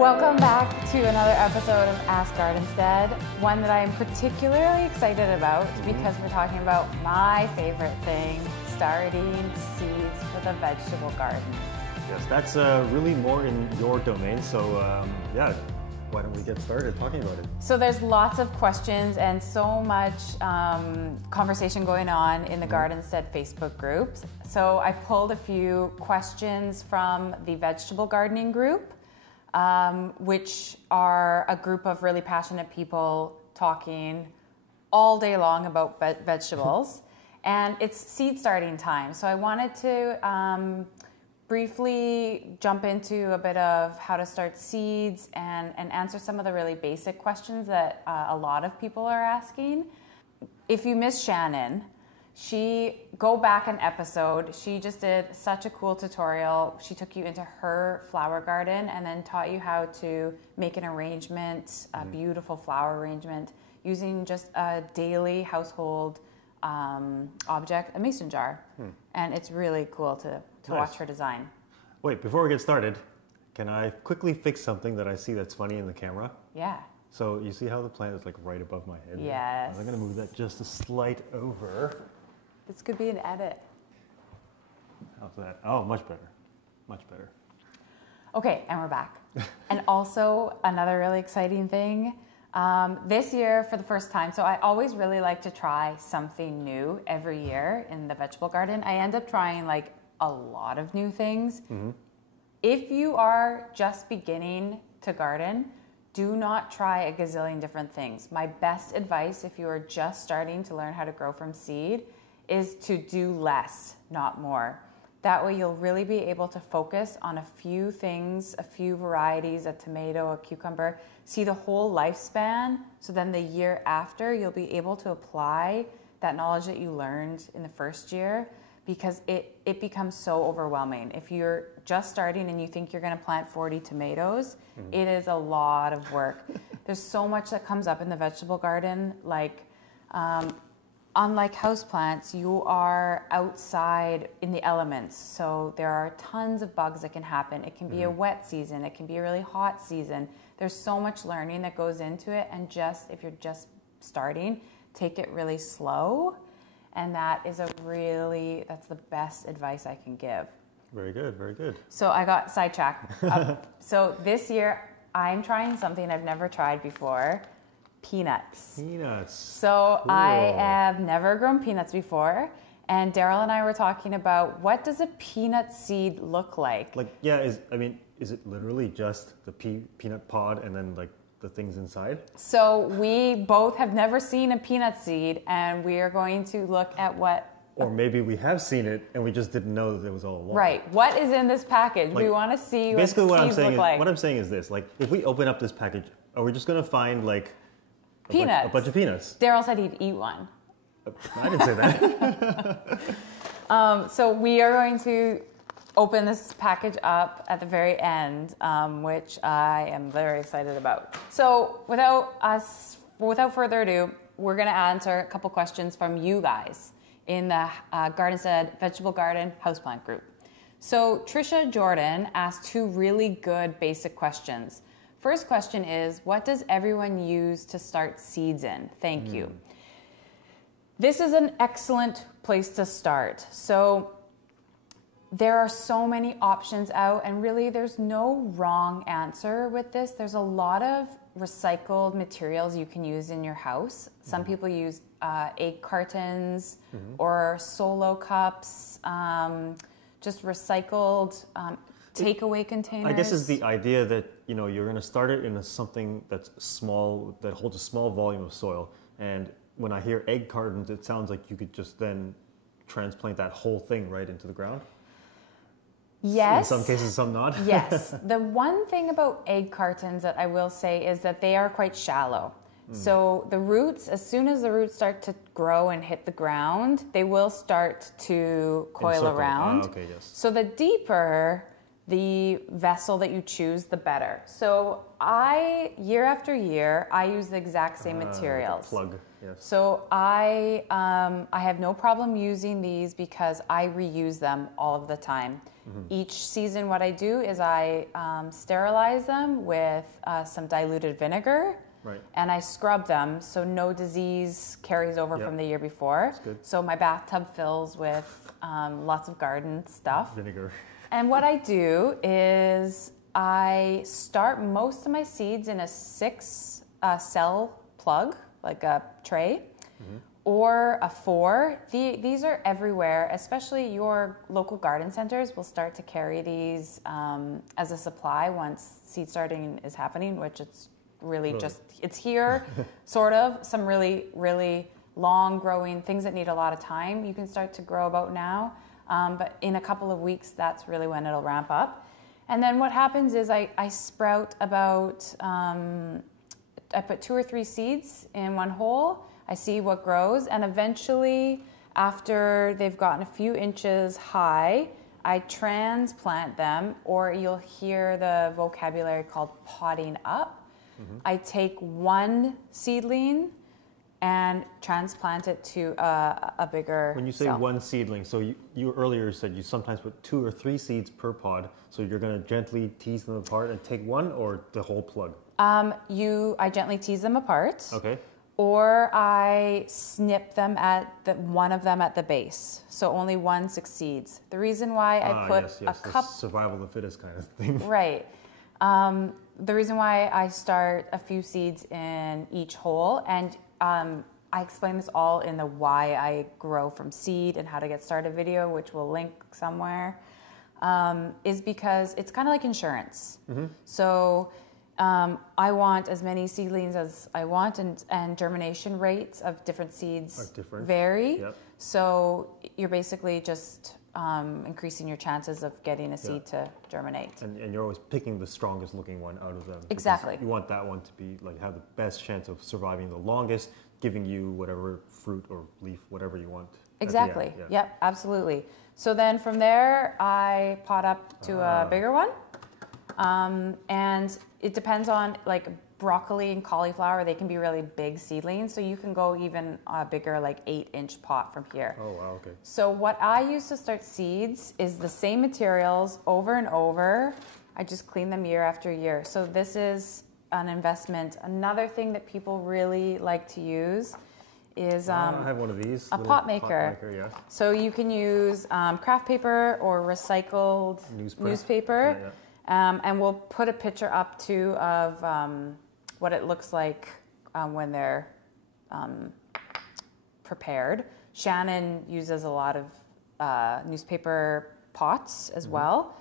Welcome back to another episode of Ask Gardenstead, one that I am particularly excited about because we're talking about my favorite thing, starting seeds for the vegetable garden. Yes, that's really more in your domain, so yeah, why don't we get started talking about it? So there's lots of questions and so much conversation going on in the Gardenstead Facebook groups. So I pulled a few questions from the vegetable gardening group, which are a group of really passionate people talking all day long about vegetables. And it's seed starting time. So I wanted to briefly jump into a bit of how to start seeds and answer some of the really basic questions that a lot of people are asking. If you miss Shannon, go back an episode. She just did such a cool tutorial. She took you into her flower garden and then taught you how to make an arrangement, a beautiful flower arrangement, using just a daily household object, a mason jar. And it's really cool to watch her design. Wait, before we get started, can I quickly fix something that I see that's funny in the camera? Yeah. So you see how the plant is like right above my head? Yes. I'm going to move that just a slight over. This could be an edit. How's that? Oh, much better. Much better. Okay, and we're back. And also another really exciting thing, this year for the first time, so I always really like to try something new every year in the vegetable garden. I end up trying like a lot of new things. If you are just beginning to garden, do not try a gazillion different things. My best advice if you are just starting to learn how to grow from seed is to do less, not more. That way you'll really be able to focus on a few things, a few varieties, a tomato, a cucumber, see the whole lifespan, so then the year after you'll be able to apply that knowledge that you learned in the first year, because it becomes so overwhelming. If you're just starting and you think you're gonna plant 40 tomatoes, it is a lot of work. There's so much that comes up in the vegetable garden, like unlike houseplants, you are outside in the elements. So there are tons of bugs that can happen. It can be a wet season, it can be a really hot season. There's so much learning that goes into it, and if you're just starting, take it really slow. And that's the best advice I can give. Very good, very good. So I got sidetracked. So this year, I'm trying something I've never tried before, peanuts. Peanuts. So Cool. I have never grown peanuts before. And Darryl and I were talking about, what does a peanut seed look like? Like, yeah, is it literally just the peanut pod and then like the things inside? So we both have never seen a peanut seed, and we are going to look at what... Or maybe we have seen it and we just didn't know that it was all along. Right. What is in this package? Like, we want to see what basically the seeds look like. What I'm saying is this. Like, if we open up this package, are we just going to find like peanuts? A bunch of peanuts? Darryl said he'd eat one. I didn't say that. So we are going to open this package up at the very end, which I am very excited about. So without further ado, we're going to answer a couple questions from you guys in the Gardenstead Vegetable Garden Houseplant group. So Trisha Jordan asked two really good basic questions. First question is, what does everyone use to start seeds in? Thank you. This is an excellent place to start. So there are so many options out, and really there's no wrong answer with this. There's a lot of recycled materials you can use in your house. Some people use egg cartons or solo cups, just recycled takeaway containers. I guess it's the idea that you're going to start it in something that's small, that holds a small volume of soil. And when I hear egg cartons, it sounds like you could just then transplant that whole thing right into the ground. Yes. In some cases, some not. Yes. The one thing about egg cartons that I will say is that they are quite shallow. So the roots, as soon as the roots start to grow and hit the ground, they will start to coil around. Okay, yes. So the deeper the vessel that you choose, the better. So year after year, I use the exact same materials. Like a plug, yes. So I have no problem using these because I reuse them all of the time. Each season, what I do is I sterilize them with some diluted vinegar. Right. And I scrub them so no disease carries over from the year before. That's good. So my bathtub fills with lots of garden stuff. Vinegar. And what I do is I start most of my seeds in a 6 cell plug, like a tray, or a 4. These are everywhere, especially your local garden centers will start to carry these as a supply once seed starting is happening, which it's really just, it's here, sort of. Some really, really long growing things that need a lot of time you can start to grow about now. But in a couple of weeks, that's really when it'll ramp up. And then what happens is I sprout about, I put 2 or 3 seeds in one hole. I see what grows. And eventually, after they've gotten a few inches high, I transplant them, or you'll hear the vocabulary called potting up. I take one seedling and transplant it to a bigger When you say cell. one seedling, so you earlier said you sometimes put 2 or 3 seeds per pod, so you're going to gently tease them apart and take one, or the whole plug? I gently tease them apart. Okay. Or I snip them one of them at the base, so only one succeeds. The reason why I put a cup, the survival of the fittest kind of thing. Right. The reason why I start a few seeds in each hole, and I explain this all in the why I grow from seed and how to get started video, which we'll link somewhere, is because it's kind of like insurance. So I want as many seedlings as I want, and germination rates of different seeds vary. Yep. So you're basically just increasing your chances of getting a seed to germinate. And you're always picking the strongest looking one out of them. Exactly. You want that one to be have the best chance of surviving the longest, giving you whatever fruit or leaf, whatever you want. Exactly. Yep, absolutely. So then from there, I pot up to a bigger one. And it depends on broccoli and cauliflower, they can be really big seedlings. So you can go even a bigger 8-inch pot from here. Oh, wow, okay. So what I use to start seeds is the same materials over and over. I just clean them year after year. So this is an investment. Another thing that people really like to use is I have one of these. A Potmaker. Yeah. So you can use craft paper or recycled newspaper. And we'll put a picture up too of what it looks like when they're prepared. Shannon uses a lot of newspaper pots as well.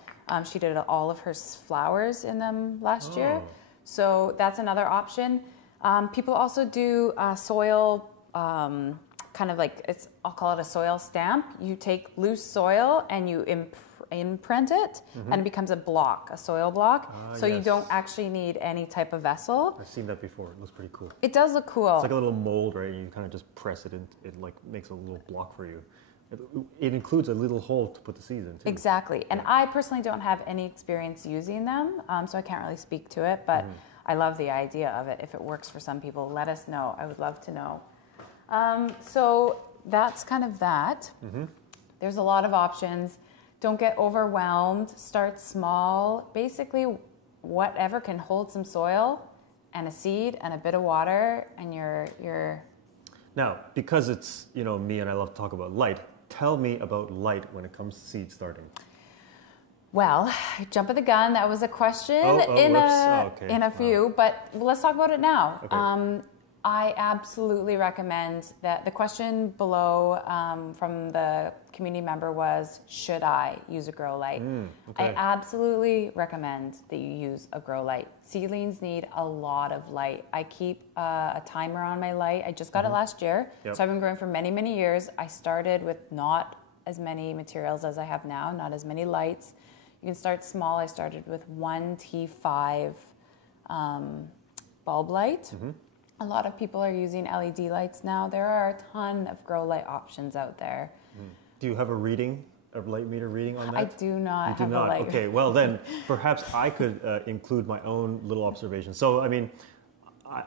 She did all of her flowers in them last year. So that's another option. People also do soil, kind of I'll call it a soil stamp. You take loose soil and you imprint it, and it becomes a soil block. So you don't actually need any type of vessel. I've seen that before. It looks pretty cool. It does look cool. It's like a little mold, right? You kind of just press it, and it makes a little block for you. It includes a little hole to put the seeds in too. Exactly. And I personally don't have any experience using them, so I can't really speak to it, but I love the idea of it. If it works for some people, let us know. I would love to know. So that's kind of that. There's a lot of options. Don't get overwhelmed. Start small. Basically, whatever can hold some soil and a seed and a bit of water, and you're. Now, because it's me and I love to talk about light. Tell me about light when it comes to seed starting. Well, jump of the gun. That was a question in a few, but let's talk about it now. Okay. I absolutely recommend that. The question below from the community member was, should I use a grow light? Okay. I absolutely recommend that you use a grow light. Seedlings need a lot of light. I keep a timer on my light. I just got it last year, so I've been growing for many, many years. I started with not as many materials as I have now, not as many lights. You can start small. I started with 1 T5 bulb light. A lot of people are using LED lights now. There are a ton of grow light options out there. Do you have a reading a light meter reading on that? I do not You have do not? a light. Okay, well then perhaps I could include my own little observation. So I mean,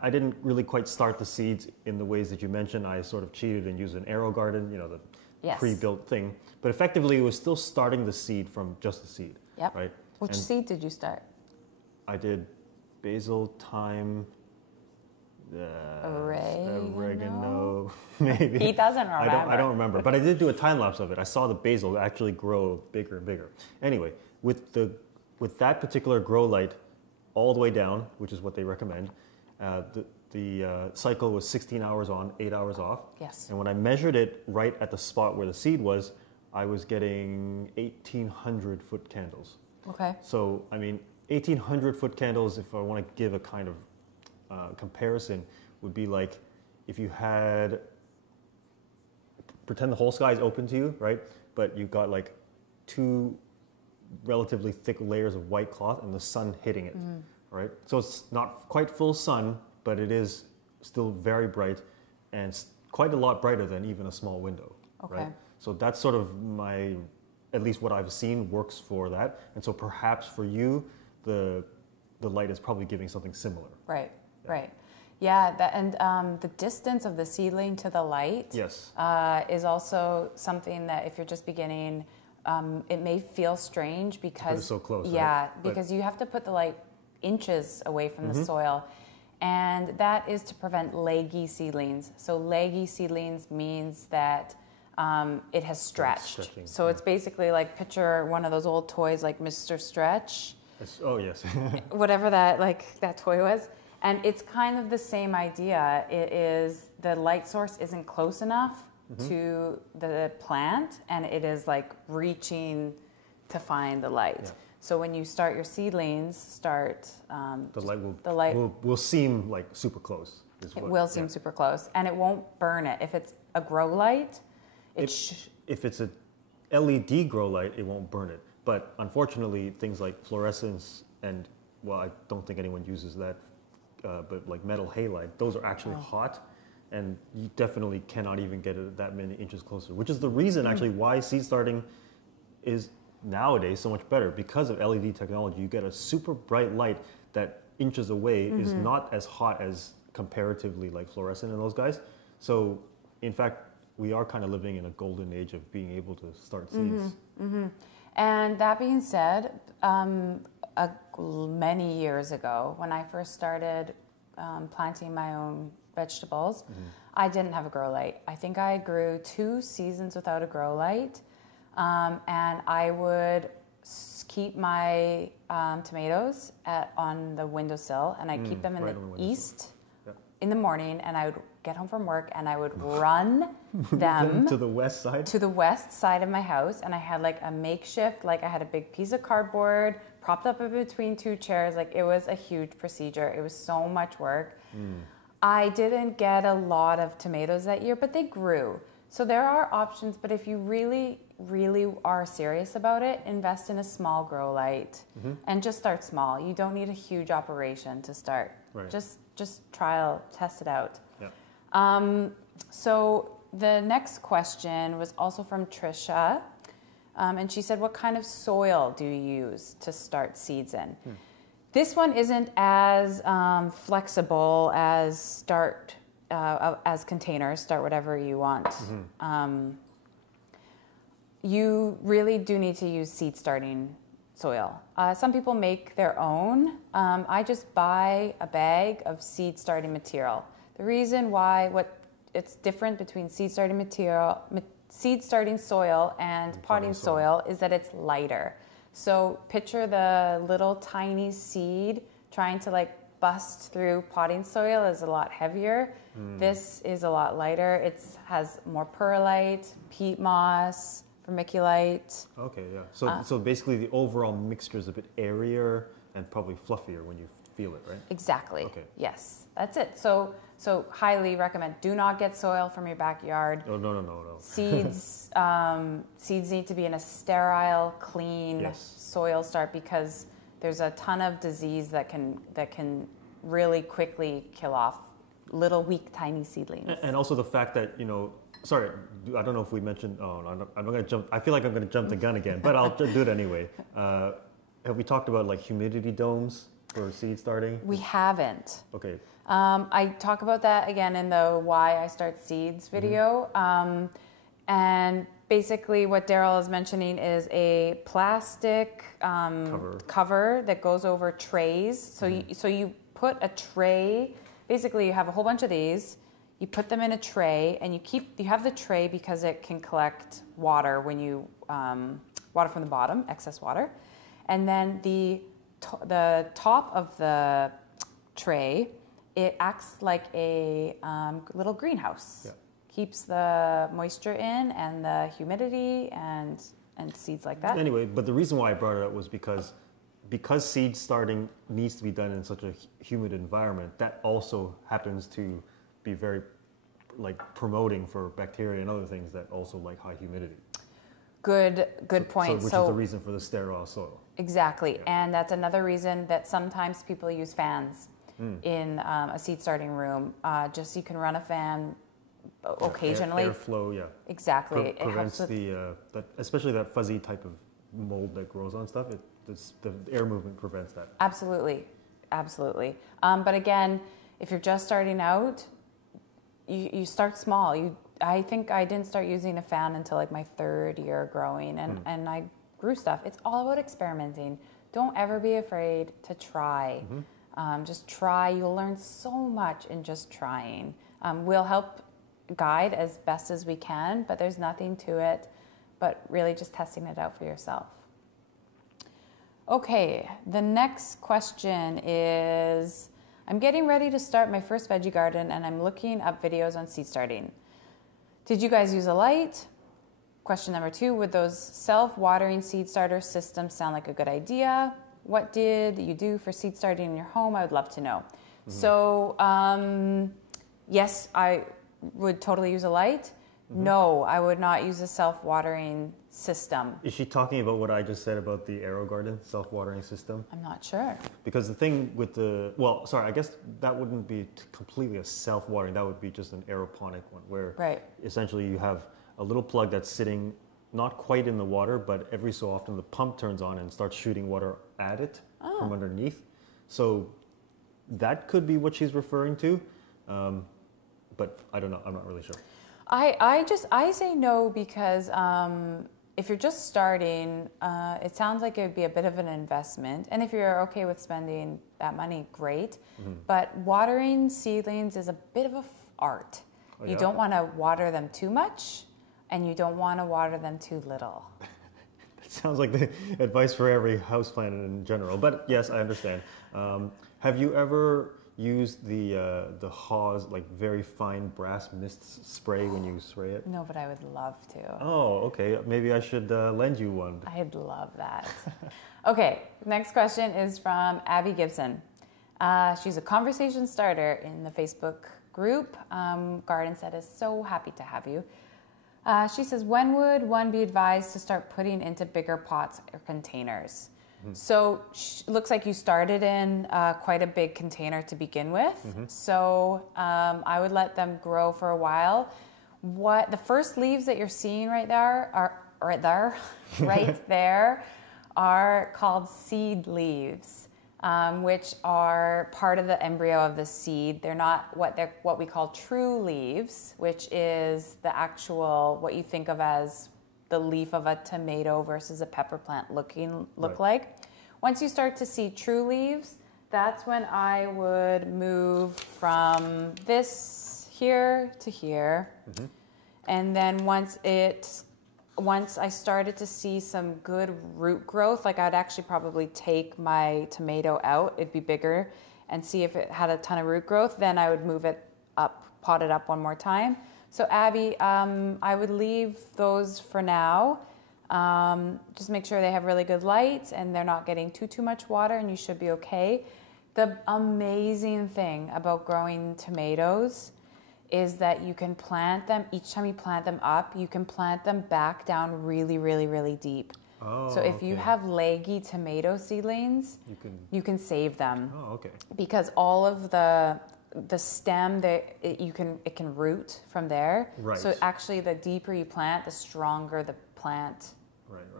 I didn't really quite start the seeds in the ways that you mentioned. I sort of cheated and used an AeroGarden, the Yes. pre-built thing. But effectively, it was still starting the seed from just the seed. Yep. Right. Which seed did you start? I did basil, thyme, oregano, maybe. He doesn't remember. I don't remember, but I did do a time lapse of it. I saw the basil actually grow bigger and bigger. Anyway, with that particular grow light all the way down, which is what they recommend, the cycle was 16 hours on, 8 hours off. Yes. And when I measured it right at the spot where the seed was, I was getting 1,800 foot candles. Okay. So, I mean, 1,800 foot candles, if I want to give a kind of comparison, would be like if you had, pretend the whole sky is open to you, right? But you've got like 2 relatively thick layers of white cloth and the sun hitting it, right? So it's not quite full sun, but it is still very bright and quite a lot brighter than even a small window, right? So that's sort of at least what I've seen works for that. And so perhaps for you, the light is probably giving something similar. Right, right. Yeah, and the distance of the seedling to the light yes. Is also something that if you're just beginning, it may feel strange because it's so close. Yeah, right? because you have to put the light inches away from the soil, and that is to prevent leggy seedlings. So leggy seedlings means that it has stretched. So it's basically like picture one of those old toys like Mr. Stretch. Oh yes. Whatever that toy was. And it's kind of the same idea. It is the light source isn't close enough to the plant, and it is like reaching to find the light. Yeah. So when you start your seedlings, the light will seem like super close. It will seem super close, and it won't burn it. If it's a grow light, if it's a LED grow light, it won't burn it. But unfortunately, things like fluorescence and, well, I don't think anyone uses that, but like metal halide, those are actually hot, and you definitely cannot even get it that many inches closer, which is the reason actually why seed starting is nowadays so much better. Because of LED technology, you get a super bright light that inches away is not as hot as comparatively like fluorescent and those guys. So in fact, we are kind of living in a golden age of being able to start seeds. And that being said, many years ago, when I first started planting my own vegetables, I didn't have a grow light. I think I grew 2 seasons without a grow light, and I would keep my tomatoes on the windowsill, and I'd keep them in the east in the morning, and I would get home from work and I would run them to the west side? To the west side of my house, and I had like a makeshift, like I had a big piece of cardboard propped up in between 2 chairs. Like it was a huge procedure. It was so much work. I didn't get a lot of tomatoes that year, but they grew. So there are options, but if you really, really are serious about it, invest in a small grow light and just start small. You don't need a huge operation to start. Right. Just trial, test it out. Yeah. So the next question was also from Trisha, and she said, what kind of soil do you use to start seeds in? This one isn't as flexible as as containers, start whatever you want. You really do need to use seed starting soil. Some people make their own. I just buy a bag of seed starting material. The reason why it's different between seed starting soil and potting soil is that it's lighter. So picture the little tiny seed trying to like bust through potting soil is a lot heavier. This is a lot lighter. It has more perlite, peat moss, vermiculite. Okay, yeah. So basically the overall mixture is a bit airier and probably fluffier when you feel it, right? Exactly. Okay. Yes, that's it. So highly recommend. Do not get soil from your backyard. Oh, no. Seeds need to be in a sterile, clean soil start, because there's a ton of disease that can really quickly kill off little weak tiny seedlings. And also the fact that Sorry, I don't know if we mentioned. Oh, no, I'm not going to jump. I feel like I'm going to jump the gun again, but I'll do it anyway. Have we talked about like humidity domes for seed starting? We haven't. Okay. I talk about that again in the Why I Start Seeds video. And basically what Darryl is mentioning is a plastic cover that goes over trays. So you put a tray, basically you have a whole bunch of these, you put them in a tray, and you have the tray because it can collect water when you, water from the bottom, excess water. And then the top of the tray, it acts like a little greenhouse. Yeah. Keeps the moisture in and the humidity and seeds like that. Anyway, but the reason why I brought it up was because seed starting needs to be done in such a humid environment, that also happens to be very like promoting for bacteria and other things that also like high humidity. Good point. Which is the reason for the sterile soil. Exactly, yeah. And that's another reason that sometimes people use fans in a seed starting room. Just so you can run a fan occasionally. Airflow, yeah. Exactly. Prevents that, especially that fuzzy type of mold that grows on stuff. The air movement prevents that. Absolutely. But again, if you're just starting out, you start small. I think I didn't start using a fan until like my third year growing, and I grew stuff. It's all about experimenting. Don't ever be afraid to try. Just try. You'll learn so much in just trying. We'll help guide as best as we can, but there's nothing to it but really just testing it out for yourself. Okay, the next question is, I'm getting ready to start my first veggie garden and I'm looking up videos on seed starting. Did you guys use a light? Question number 2, would those self-watering seed starter systems sound like a good idea? What did you do for seed starting in your home? I would love to know. So, yes, I would totally use a light. No, I would not use a self-watering system. Is she talking about what I just said about the AeroGarden self-watering system? I'm not sure. Because the thing with I guess that wouldn't be completely a self-watering. That would be just an aeroponic one where essentially you have a little plug that's sitting not quite in the water, but every so often the pump turns on and starts shooting water at it from underneath. So that could be what she's referring to. But I don't know. I'm not really sure. I say no because if you're just starting, it sounds like it would be a bit of an investment. And if you're okay with spending that money, great. But watering seedlings is a bit of an art. You don't want to water them too much, and you don't want to water them too little. That sounds like the advice for every houseplant in general. But yes, I understand. Have you ever used the Hawes like very fine brass mist spray when you spray it? No, but I would love to. Oh, okay. Maybe I should lend you one. I'd love that. Okay, next question is from Abby Gibson. She's a conversation starter in the Facebook group. Gardenstead is so happy to have you. She says, when would one be advised to start putting into bigger pots or containers? So looks like you started in quite a big container to begin with. So I would let them grow for a while. The first leaves that you're seeing right there are called seed leaves, which are part of the embryo of the seed. They're not what we call true leaves, which is the actual what you think of as the leaf of a tomato versus a pepper plant look like. Once you start to see true leaves, that's when I would move from this here to here. And then once I started to see some good root growth, like I'd actually probably take my tomato out, it'd be bigger, and see if it had a ton of root growth, then I would move it up, pot it up one more time. So Abby, I would leave those for now. Just make sure they have really good light and they're not getting too much water, and you should be okay. The amazing thing about growing tomatoes is that you can plant them, each time you plant them up, you can plant them back down really, really, really deep. So if you have leggy tomato seedlings, you can save them. Oh, okay. Because all of the the stem, it can root from there. Right. So actually, the deeper you plant, the stronger the plant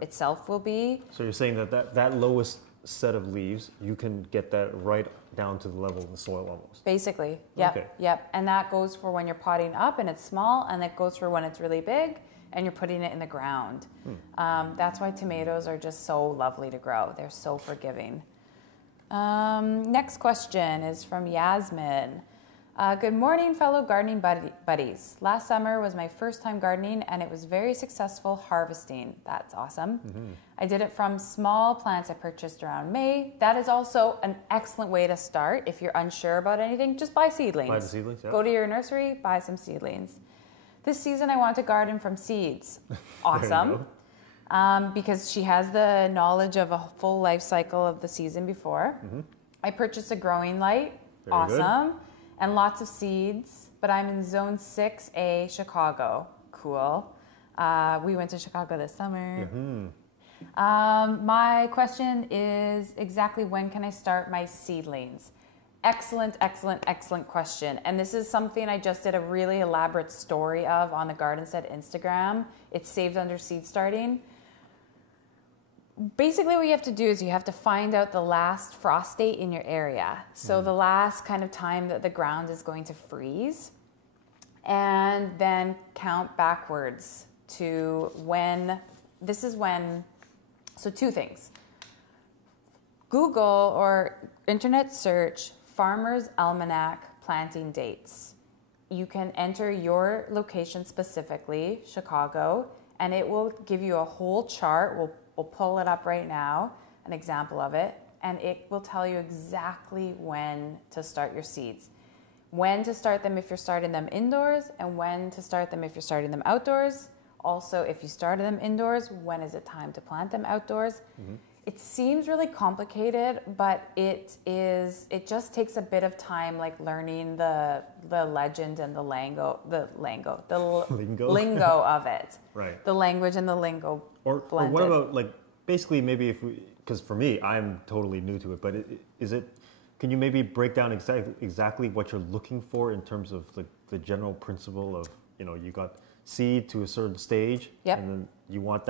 itself will be. So you're saying that lowest set of leaves, you can get that right down to the level of the soil almost. Basically, yep, Okay. yep. And that goes for when you're potting up and it's small, and it goes for when it's really big and you're putting it in the ground. That's why tomatoes are just so lovely to grow. They're so forgiving. Next question is from Yasmin. Good morning, fellow gardening buddies. Last summer was my first time gardening, and it was very successful harvesting. That's awesome. I did it from small plants I purchased around May. That is also an excellent way to start. If you're unsure about anything, just buy seedlings. Buy the seedlings, yeah. Go to your nursery, buy some seedlings. This season, I want to garden from seeds. Awesome. Because she has the knowledge of a full life cycle of the season before. I purchased a growing light. Very awesome. good. And lots of seeds, but I'm in zone 6A, Chicago. Cool. We went to Chicago this summer. My question is exactly when can I start my seedlings? Excellent, excellent, excellent question. And this is something I just did a really elaborate story of on the Gardenstead Instagram. It's saved under seed starting. Basically what you have to do is you have to find out the last frost date in your area. So the last kind of time that the ground is going to freeze, and then count backwards to when, so two things. Google or internet search Farmer's Almanac planting dates. You can enter your location specifically, Chicago, and it will give you a whole chart. We'll pull it up right now, an example of it, and it will tell you exactly when to start your seeds. When to start them if you're starting them indoors, and when to start them if you're starting them outdoors. Also, if you started them indoors, when is it time to plant them outdoors? It seems really complicated, but it just takes a bit of time, like learning the legend and the lingo of it. Right. The language and the lingo. Or what about, like, basically maybe if we, because for me, I'm totally new to it, but can you maybe break down exactly what you're looking for in terms of the general principle of, you got seed to a certain stage, Yep. and then you want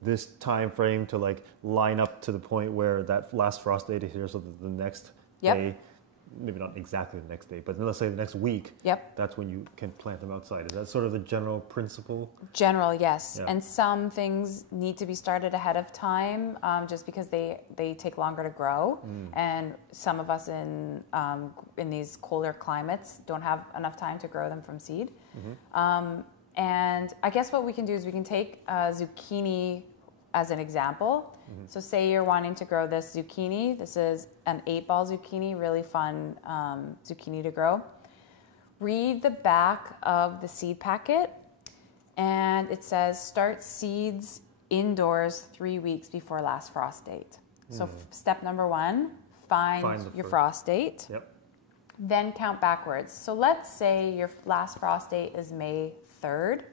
this time frame to like line up to the point where that last frost date is here, so that the next Yep. day, maybe not exactly the next day, but let's say the next week, Yep. that's when you can plant them outside. Is that sort of the general principle? General, yes. Yeah. And some things need to be started ahead of time, just because they take longer to grow. And some of us in these colder climates don't have enough time to grow them from seed. And I guess what we can do is we can take zucchini as an example. So say you're wanting to grow this zucchini. This is an 8-ball zucchini, really fun zucchini to grow. Read the back of the seed packet, and it says start seeds indoors 3 weeks before last frost date. So step number 1, find your frost date. Yep. Then count backwards. So let's say your last frost date is May 3rd.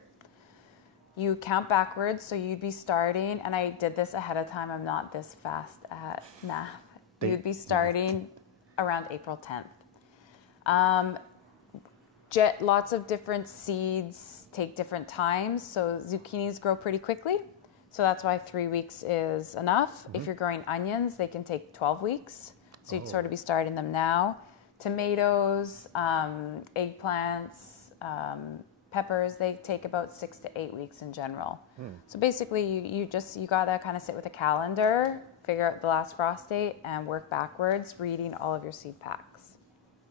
You count backwards, so you'd be starting, and I did this ahead of time, I'm not this fast at math. You'd be starting around April 10th. Lots of different seeds take different times, so zucchinis grow pretty quickly, so that's why 3 weeks is enough. If you're growing onions, they can take 12 weeks, so you'd sort of be starting them now. Tomatoes, eggplants, peppers, they take about 6 to 8 weeks in general. So basically you gotta kind of sit with a calendar, figure out the last frost date, and work backwards, reading all of your seed packs.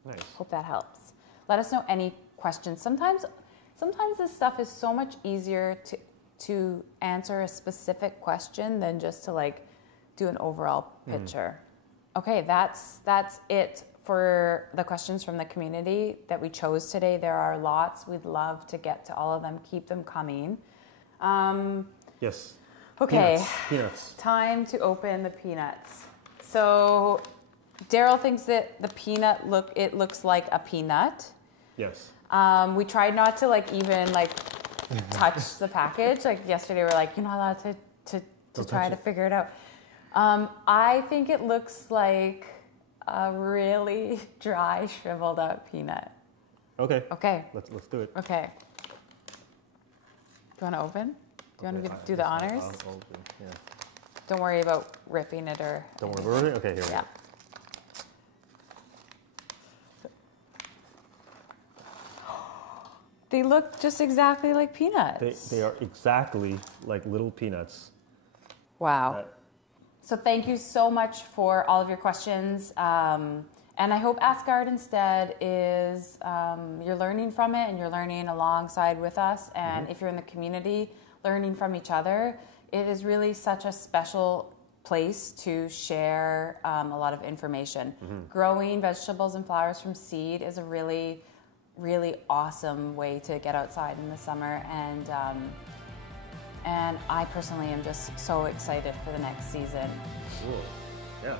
Nice. Hope that helps. Let us know any questions. Sometimes this stuff is so much easier to answer a specific question than just to like do an overall picture. Okay, that's it for the questions from the community that we chose today. There are lots. We'd love to get to all of them. Keep them coming. Yes. Okay. Peanuts. Time to open the peanuts. So Darryl thinks that the peanut looks like a peanut. Yes. We tried not to even touch the package. Like yesterday, we're like, you're not allowed to try to figure it out. I think it looks like a really dry, shriveled up peanut. Okay. Okay. Let's do it. Okay. Do you want to open? Do you want to do the honors? I'll do, yeah. Don't worry about ripping it or... Don't worry about it? Okay, here we Yeah. go. They look just exactly like peanuts. They are exactly like little peanuts. Wow. So thank you so much for all of your questions. And I hope Ask Gardenstead is, you're learning from it and you're learning alongside with us. And if you're in the community, learning from each other, it is really such a special place to share a lot of information. Growing vegetables and flowers from seed is a really, really awesome way to get outside in the summer. And I personally am just so excited for the next season. Cool. Yeah.